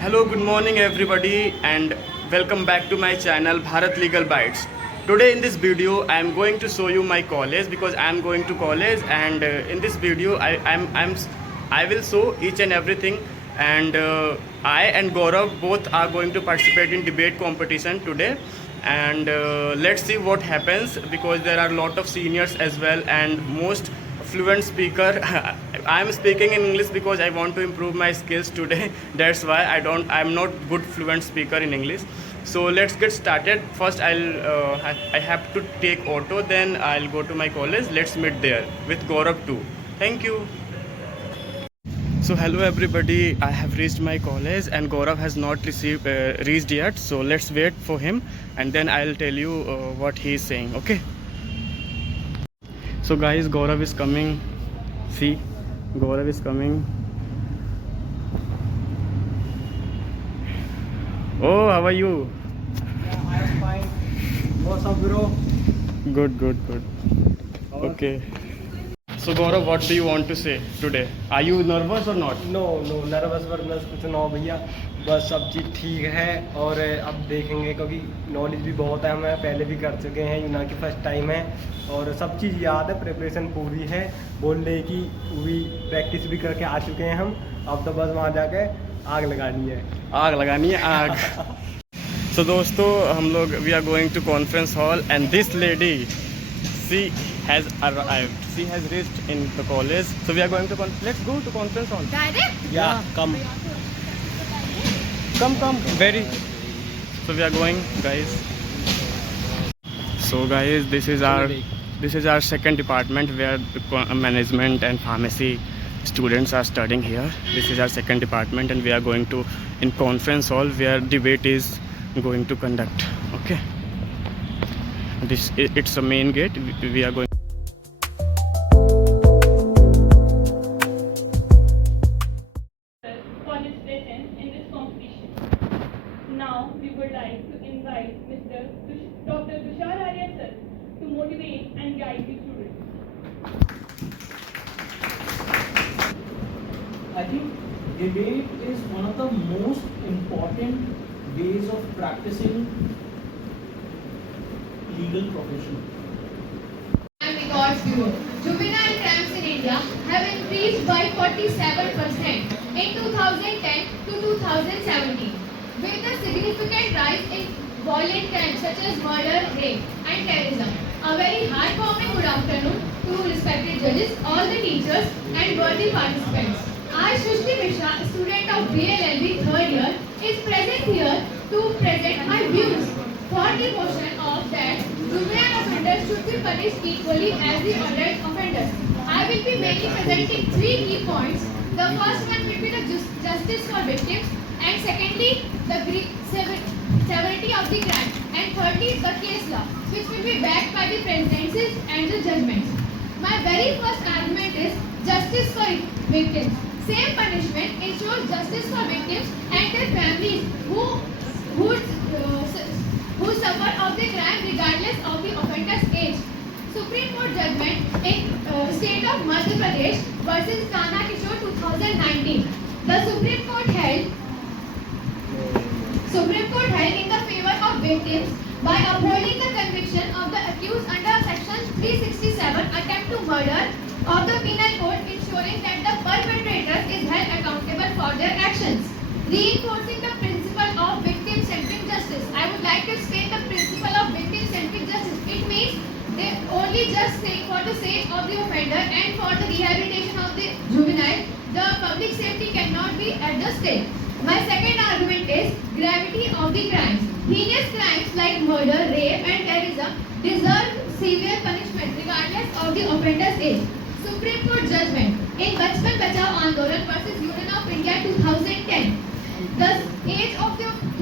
Hello, good morning everybody and welcome back to my channel Bharat Legal Bytes. Today in this video I am going to show you my college because I am going to college, and in this video I will show each and everything, and I and Gaurav both are going to participate in debate competition today, and let's see what happens because there are a lot of seniors as well and most fluent speaker. I am speaking in English because I want to improve my skills today. That's why I'm not good fluent speaker in English. So let's get started. First I have to take auto, then I'll go to my college. Let's meet there with Gaurav too. Thank you. So hello everybody, I have reached my college and Gaurav has not reached yet. So let's wait for him and then I'll tell you what he is saying. Okay. So guys, Gaurav is coming. See, Gaurav is coming. Oh, how are you? Yeah, I am fine. What's up, bro? Good. Okay. So Gaurav, what do you want to say today? Are you nervous or not? No nervous वर्वस कुछ ना हो भैया, बस सब चीज़ ठीक है। और अब देखेंगे क्योंकि नॉलेज भी बहुत है, हमें पहले भी कर चुके हैं, ना कि फर्स्ट टाइम है। और सब चीज़ याद है, प्रिपरेशन पूरी है, बोलने की भी प्रैक्टिस भी करके आ चुके हैं हम। अब तो बस वहाँ जाके आग लगानी है। आग लगानी है, आग। So दोस्तों, हम लोग we are going to conference hall and this lady, she has arrived. She has reached in the college. So we are going to let's go to conference hall. Direct? Yeah, come. Come. Very. So we are going, guys. So guys, this is our second department where the management and pharmacy students are studying here. This is our second department and we are going to in conference hall where debate is going to conduct. Okay. It's a main gate. We are going. For his presence in this competition. Now we would like to invite Mr. Dr. Tushar Arya sir to motivate and guide the students. I think debate is one of the most important ways of practicing legal profession. And Records Bureau. Juvenile crimes in India have increased by 47% in 2010 to 2017, with a significant rise in violent crimes such as murder, rape, and terrorism. A very heartwarming good afternoon to respected judges, all the teachers, and worthy participants. I, Shushti Mishra, a student of BLLB third year, is present here to present my views for the motion of that juvenile offenders should be punished equally as the adult offenders. I will be mainly presenting three key points. The first one will be the justice for victims, and secondly the severity of the crime, and thirdly the case law, which will be backed by the presidencies and the judgments. My very first argument is justice for victims. Same punishment ensures justice for victims and their families who suffer of the crime regardless of the offender's age. Supreme Court judgment in state of Madhya Pradesh versus Kana Kishore 2019. The Supreme Court held in the favor of victims by upholding the conviction of the accused under section 367 attempt to murder of the penal code, ensuring that the perpetrator is held accountable for their actions. Reinforcing the principle of victim-centric justice. I would like to state the principle of victim-centric justice. It means they only just say for the sake of the offender and for the rehabilitation of the juvenile, the public safety cannot be at the stake. My second argument is gravity of the crimes. Heinous crimes like murder, rape, and terrorism deserve severe punishment regardless of the offender's age. Supreme Court judgment in Bachpan Bachao Andolan versus Union of India 2010. The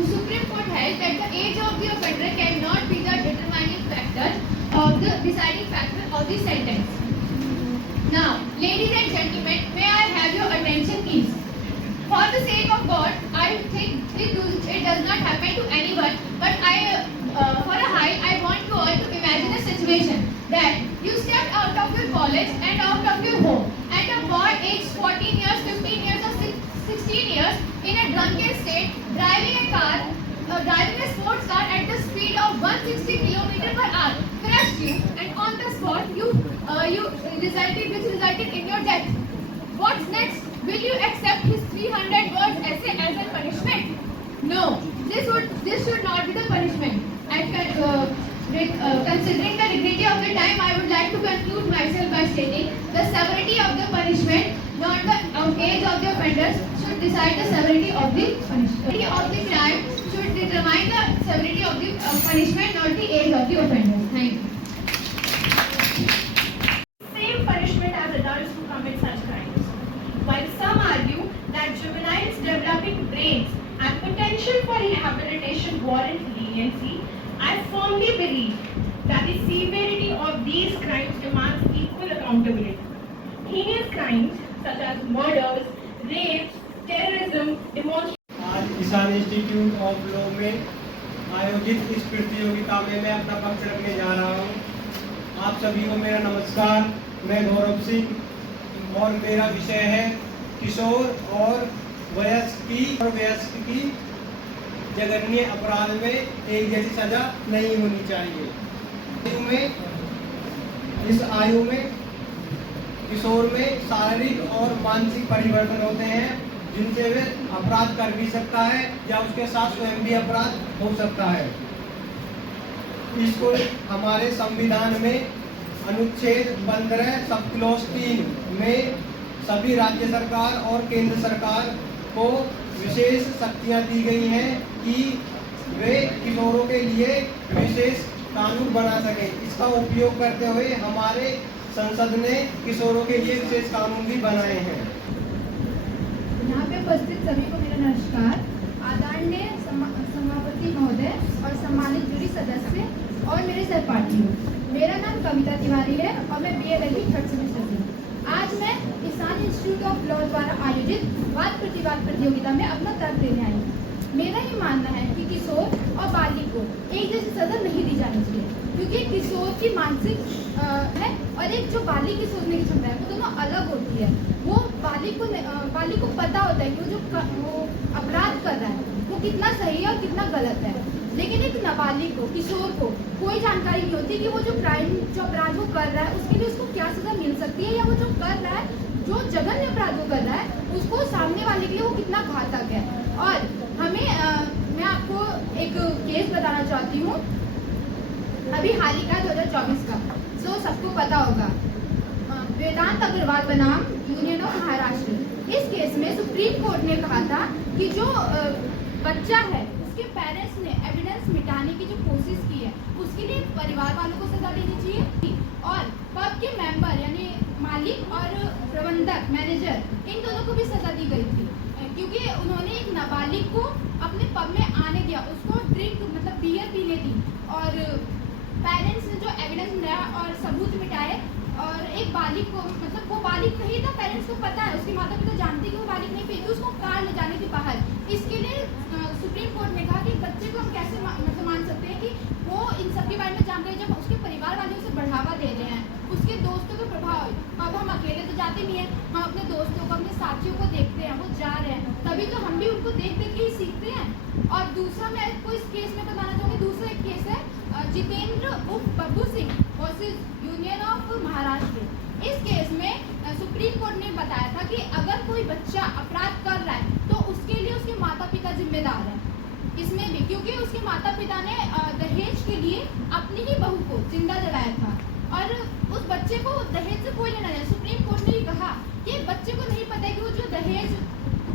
Supreme Court held that the age of the offender cannot be the determining factor of the deciding factor of the sentence. Now, ladies and gentlemen, may I have your attention, please? For the sake of God, I think it does not happen to anyone, but for a while, I want you all to imagine a situation that you stepped out of your college and out of your home, and a boy aged 14 years, 15 years, or 16 years in a drunken state, driving a sports car at the speed of 160 km per hour, crushed you, and on the spot which resulted in your death. What's next? Will you accept his 300 words essay as a punishment? No, this should not be the punishment. Considering the dignity of the time, I would like to conclude myself by stating the severity of the punishment, not the age of the offenders, should decide the severity of the punishment. The severity of the crime should determine the severity of the punishment, not the age of the offenders. Thank you. Same punishment as adults who commit such crimes. While some argue that juveniles developing brains and potential for rehabilitation warrant leniency, I firmly believe that the severity of these crimes demands equal accountability. Heinous crimes such as murders, rapes, terrorism, demonstrations. आज Ishan institute of law में आयोजित इस प्रतियोगिता में मैं अपना पक्ष रखने जा रहा हूँ। आप सभी को मेरा नमस्कार। मैं गौरव सिंह और मेरा विषय है किशोर और वयस्क की जघन्य अपराध में एक जैसी सजा नहीं होनी चाहिए। इस आयु में किशोर में शारीरिक और मानसिक परिवर्तन होते हैं जिनसे वे अपराध कर भी सकता है या उसके साथ स्वयं भी अपराध हो सकता है। इसको हमारे संविधान में अनुच्छेद 15 सब क्लॉज 3 में सभी राज्य सरकार और केंद्र सरकार को विशेष शक्तियां दी गई हैं कि वे किशोरों के लिए विशेष कानून बना सकें। इसका उपयोग करते हुए हमारे संसद ने किशोरों के लिए विशेष कानून भी बनाए हैं। यहाँ पे उपस्थित सभी को मेरा नमस्कार। आदरणीय सभापति महोदय और सम्मानित जूरी सदस्य और मेरे सहपाठियों, मेरा नाम कविता तिवारी है और मैं BLLB 3rd सेमेस्टर से। आज मैं ईशान इंस्टीट्यूट ऑफ लॉ द्वारा आयोजित वाद प्रतिवाद प्रतियोगिता में अपना तर्क देने आई हूँ। मेरा ये मानना है कि किशोर और बालिग को एक जैसी सजा नहीं दी जानी चाहिए, क्योंकि किशोर की मानसिक है और एक जो बालिग की सोचने की क्षमता है वो दोनों अलग होती है। वो बालिग को पता होता है कि वो अपराध कर रहा है वो कितना सही है और कितना गलत है, लेकिन एक नाबालिग को, किशोर को कोई जानकारी नहीं होती कि वो जो अपराध वो कर रहा है उसके लिए उसको क्या सजा मिल सकती है, या वो जो कर रहा है, जो जघन्य अपराध वो कर रहा है उसको सामने वाले के लिए वो कितना घातक है। और मैं आपको एक केस बताना चाहती हूँ, अभी हाल ही का 2024 का, जो सबको पता होगा, वेदांत अग्रवाल बनाम यूनियन ऑफ महाराष्ट्र। इस केस में सुप्रीम कोर्ट ने कहा था कि जो बच्चा है उसके पेरेंट्स ने एविडेंस मिटाने की जो कोशिश की है उसके लिए परिवार वालों को सजा देनी चाहिए, और पब के मेंबर यानी मालिक और प्रबंधक मैनेजर इन दोनों को भी सजा दी गई थी, क्योंकि उन्होंने एक नाबालिग को अपने पब में आने दिया, उसको ड्रिंक मतलब बियर पीने दी, और पेरेंट्स ने जो एविडेंस मिलाया और सबूत मिटाए, और एक बालिग को मतलब वो बालिग नहीं था, पेरेंट्स को पता है, उसके माता पिता जानते कि वो बालिग नहीं पी, तो उसको कार ले जाने थी बाहर। इसके लिए सुप्रीम कोर्ट ने कहा कि बच्चे को हम कैसे मतलब मान सकते हैं कि वो इन सब के बारे में जानकारी, जब उसके परिवार वाले उसे बढ़ावा दे रहे हैं, उसके दोस्तों के प्रभाव। अब हम अकेले तो जाते नहीं हैं, हम अपने दोस्तों को, अपने साथियों को देखते हैं, वो जा रहे हैं, तभी तो हम भी उनको देख देख के ही सीखते हैं। और दूसरा मैं आपको इस केस में बताना चाहूँगी, दूसरा एक केस है जितेंद्र उर्फ Babbu Singh versus union of Maharashtra. इस केस में सुप्रीम कोर्ट ने बताया था कि अगर कोई बच्चा अपराध कर रहा है तो उसके लिए उसके माता पिता जिम्मेदार हैं, इसमें भी, क्योंकि उसके माता पिता ने दहेज के लिए अपनी ही बहू को जिंदा जलाया था, और उस बच्चे को दहेज से कोई लेना नहीं। सुप्रीम कोर्ट ने कहा कि बच्चे को नहीं पता है कि वो जो दहेज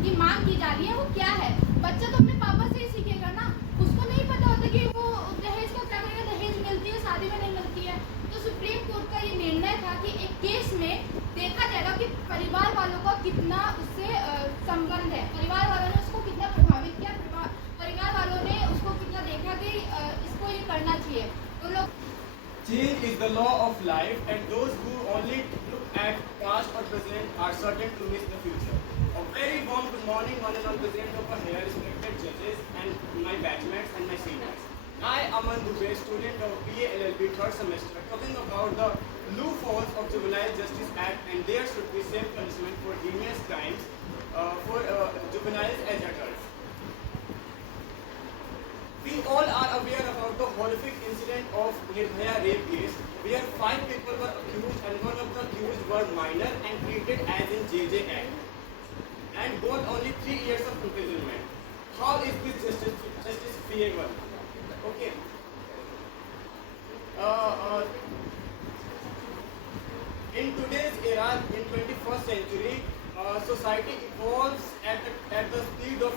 की मांग की जा रही है वो क्या है। बच्चा तो अपने पापा से ही सीखेगा ना, उसको नहीं पता होता कि वो दहेज का क्या करेगा, दहेज मिलती है शादी में नहीं मिलती है। तो सुप्रीम कोर्ट का ये निर्णय था कि एक केस में देखा जाएगा कि परिवार वालों का कितना उससे संबंध है, परिवार वालों ने उसको कितना प्रभावित किया, परिवार वालों ने उसको कितना देखा कि इसको ये करना चाहिए। तो लोग Change is the law of life, and those who only look at past or present are certain to miss the future. A very warm good morning, one and all present over here, respected judges and my batchmates and my seniors. I, Aman Dubey, student of BA LLB 3rd semester, talking about the loopholes of Juvenile Justice Act, and there should be same punishment for heinous crimes for juveniles as adults. incident of Nirbhaya rape case, where 5 people were accused and one of the accused were minor and treated as in JJ Act and got only 3 years of imprisonment. How is this justice feasible? Okay. In today's era, in 21st century, society evolves at the speed of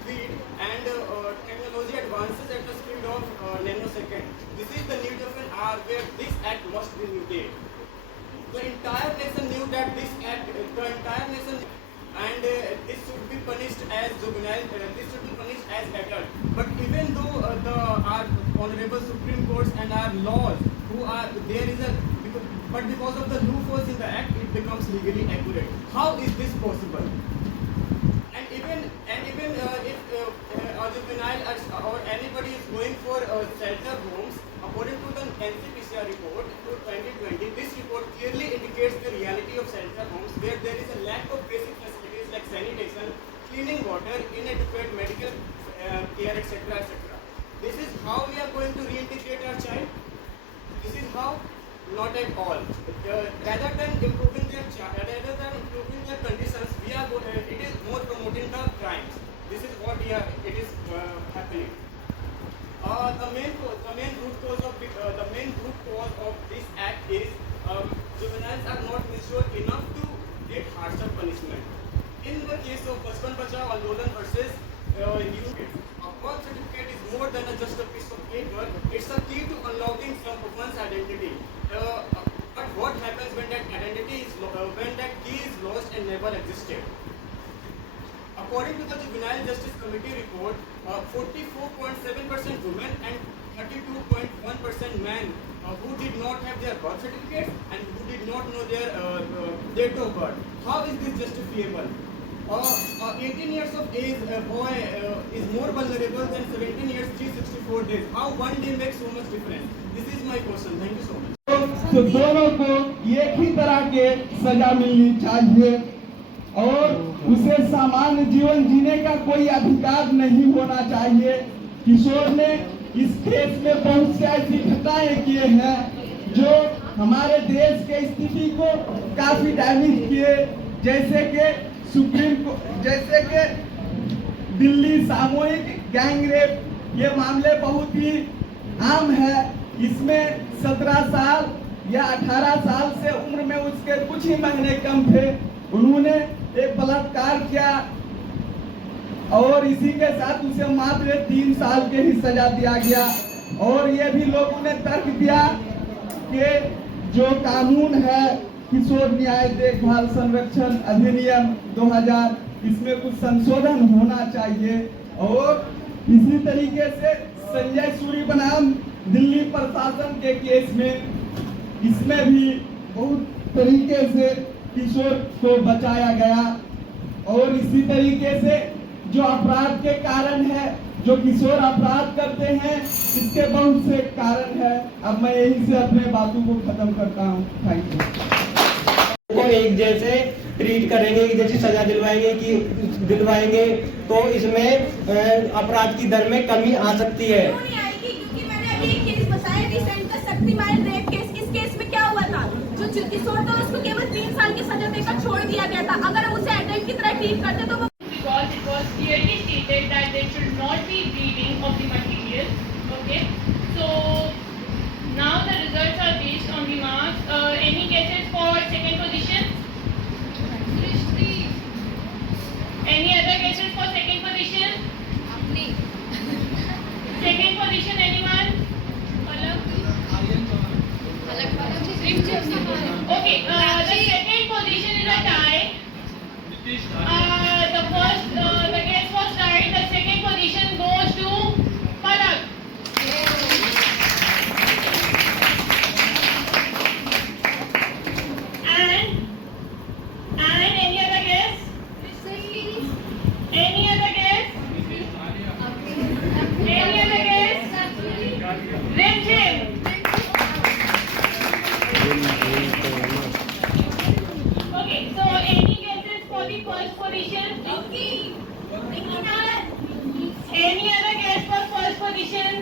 speed and technology advances at the speed of nanosecond. This is the need of an hour where this act must be muted. The entire nation knew that this act, and this should be punished as juvenile. This should be punished as adult. But even though our honorable Supreme Courts and our laws, but because of the loopholes in the act, it becomes legally accurate. How is this possible? And even if a juvenile or anybody is going for shelter homes, according to the NCPCR report to 2020, this report clearly indicates the reality of shelter homes where there is a lack of basic facilities like sanitation, cleaning water, inadequate medical care, etc., etc. This is how we are going to reintegrate our child. This is how. Not at all. Rather than improving their conditions, it is more promoting the crimes. This is what it is happening. The main root cause of this act is juveniles are not mature enough to get harsher punishment. In the case of Bachpan Bachao Andolan versus a birth certificate is more than just a piece of paper. It's a key to unlocking some of one's identity. But what happens when that identity is when that key is lost and never existed? According to the Juvenile Justice Committee report, 44.7% women and 32.1% men who did not have their birth certificate and who did not know their date of birth. How is this justifiable? 18 years of age boy is more vulnerable than 17 years 364 days. How one day makes so much difference? This is my question. Thank you so much. तो दोनों को एक ही तरह के सजा मिलनी चाहिए और उसे सामान्य जीवन जीने का कोई अधिकार नहीं होना चाहिए। किशोर ने इस केस में बहुत से ऐसी घटनाएं किए हैं जो हमारे देश के स्थिति को काफी डैमेज किए, जैसे कि दिल्ली सामूहिक गैंग रेप, ये मामले बहुत ही आम है। इसमें 17 साल या 18 साल से उम्र में उसके कुछ ही महीने कम थे, उन्होंने एक बलात्कार किया और इसी के साथ उसे मात्र 3 साल के ही सजा दिया गया। और ये भी लोगों ने तर्क दिया कि जो कानून है किशोर न्याय देखभाल संरक्षण अधिनियम 2000, इसमें कुछ संशोधन होना चाहिए। और इसी तरीके से संजय सूरी बनाम दिल्ली प्रशासन के केस में इसमें भी बहुत तरीके से किशोर को बचाया गया। और इसी तरीके से जो अपराध के कारण है, जो किशोर अपराध करते हैं, इसके बहुत से कारण है। अब मैं यहीं से अपने बातों को खत्म करता हूँ। Thank you. को एक जैसे ट्रीट करेंगे, एक जैसी सजा दिलवाएंगे तो इसमें अपराध की दर में कमी आ सकती है। नहीं आएगी, क्योंकि मैंने अभी एक केस बताया रिसेंट का शक्तिमान रेप केस। इस केस में क्या हुआ था, जो किशोर था उसको केवल 3 साल की सजा देकर छोड़ दिया गया था। अगर हम उसे एडल्ट की तरह ट्रीट करते तो because it was clearly stated that there should not be reading of the material. Okay, so now the results are based on the marks. Any guesses for second position? Any other guesses for second position? Second position, anyone? Okay, the second position is a tie. The guess was right. The second position goes to Palak. And any other guess? Any other guess? Any other guess? Rimjim. Okay, so any guesses for the first position? Any other guess for first position?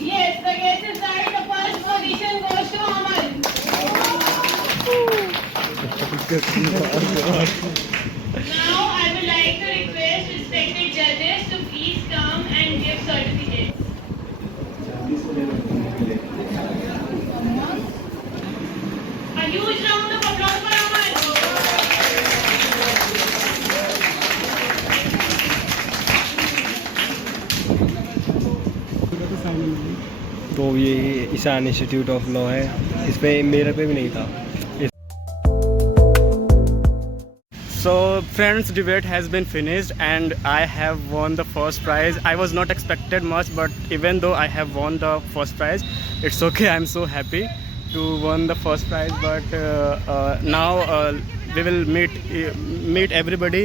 Yes, the guess is right. The first position goes to Aman. Now I would like to request respected judges to please come and give certificates. A huge round of applause for Aman. तो ये Ishan institute of law है, इस पे मेरे पे भी नहीं था। So friends, debate has been finished and I have won the first prize. I was not expected much, but even though I have won the first prize, it's okay. I'm so happy to won the first prize. But now we will meet everybody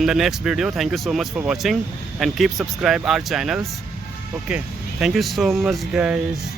in the next video. Thank you so much for watching and keep subscribe our channels. Okay, thank you so much guys.